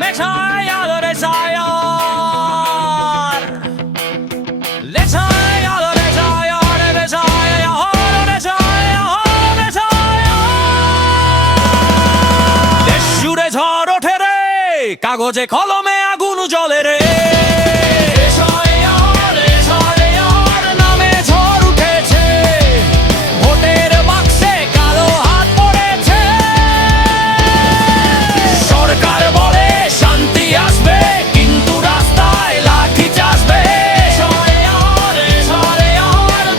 Messiah, Messiah. Messiah, Messiah, Messiah, Messiah, Messiah. দেশ জুড়ে ঝড় ওঠে রে, কাগজে কলমে আগুন জ্বলে রে। নামে ঝড় উঠেছে, ভোটের বাক্সে কালো হাত পড়েছে। সরকার বলে শান্তি আসবে, কিন্তু রাস্তায় লাঠি চাষবে।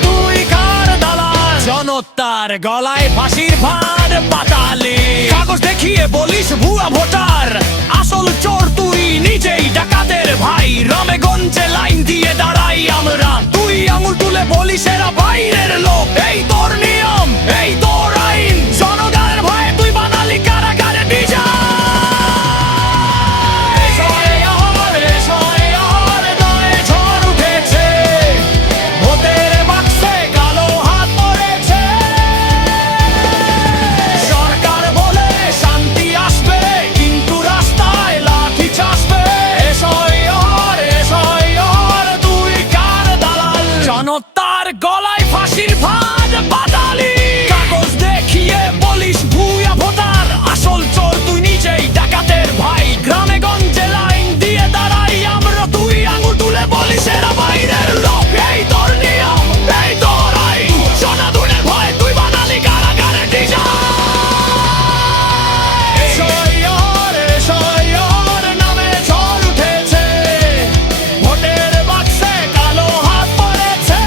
তুই কার দালাল? জনতার গলায় ফাঁসির ভার পাতালি। কাগজ দেখিয়ে বলিস ভুয়া ভোটার, আসল চোর তুই নিজেই ডাকাতের ভাই। রমে গঞ্জে লাইন দিয়ে দাঁড়াই আমরা, তুই আঙুল তুলে বলিস এরা বাইরের লোক। এই তোর নিয়ম, এই তোর আইন, জনগণের ভয়ে তুই বানালি কারাগারে ডিজা। ঝড় উঠেছে, ভোটের বাক্সে কালো হাত পড়েছে। সরকার বলে শান্তি আসবে, কিন্তু রাস্তায় লাঠি চাষবে। তুই কার দালাল? জনতার গলায় ফাঁসির ভার পাতালি। কাগজ দেখিয়ে বলিস ভুয়া ভোটার, আসল চোর তুই নিজেই ডাকাতের ভাই। গ্রামে গঞ্জে লাইন দিয়ে দাঁড়াই আমরা, তুই আঙুল তুলে বলিস এরা বাইরের লোক। এই তোর নিয়ম, এই তোর আইন, জনগণের ভয়ে তুই বানালি কারাগারে ডিজা। নামে ঝড় উঠেছে, ভোটের বাক্সে কালো হাত পড়েছে।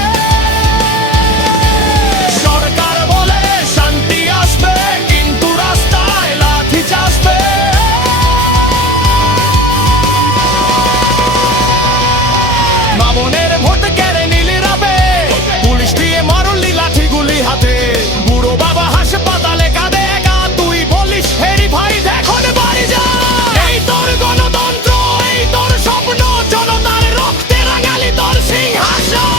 সরকার বলে শান্তি আসবে, কিন্তু রাস্তায় লাঠি চাষবে। মামনের ভোট কেড়ে নিলি রাবে, পুলিশ দিয়ে মারলি লাঠি গুলি হাতে। বুড়ো বাবা হাসপাতালে কাঁদে একা, তুই বলিস হেরি ভাই দেখো বাড়ি যা। এই তোর গণতন্ত্র, এই তোর স্বপ্ন, জনতার রক্তে রাঙালি তোর সিংহাসন।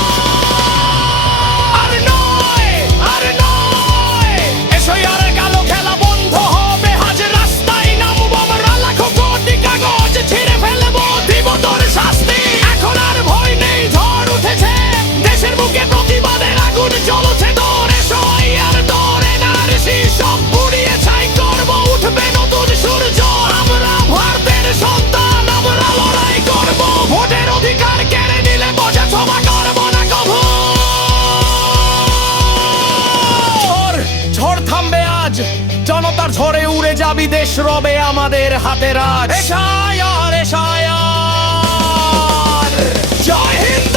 আর নয়, আর নয়, এসোই আর কালো খেলা বন্ধ হবে। আজ রাস্তায় নামবো আমরা, লাখো কোটি কাগজ ছিঁড়ে ফেলবো, দিব তোর শাস্তি। এখন আর ভয় নেই, ঝড় উঠেছে, দেশের বুকে প্রতিবাদের আগুন জ্বলছে। তোর এসোই আর তোর এনআরসি সব পুড়িয়ে ছাই করবো, উঠবে নতুন সূর্য। আমরা ভারতের সন্তান, আমরা লড়াই করবো। ভোটের অধিকার কেড়ে নিলে বোঝা ক্ষমা করবো না কভু। ঝড় থামবে আজ, জনতার ঝড়ে উড়ে যাবি, দেশ রবে আমাদের হাতে রাজ। জয় হিন্দ।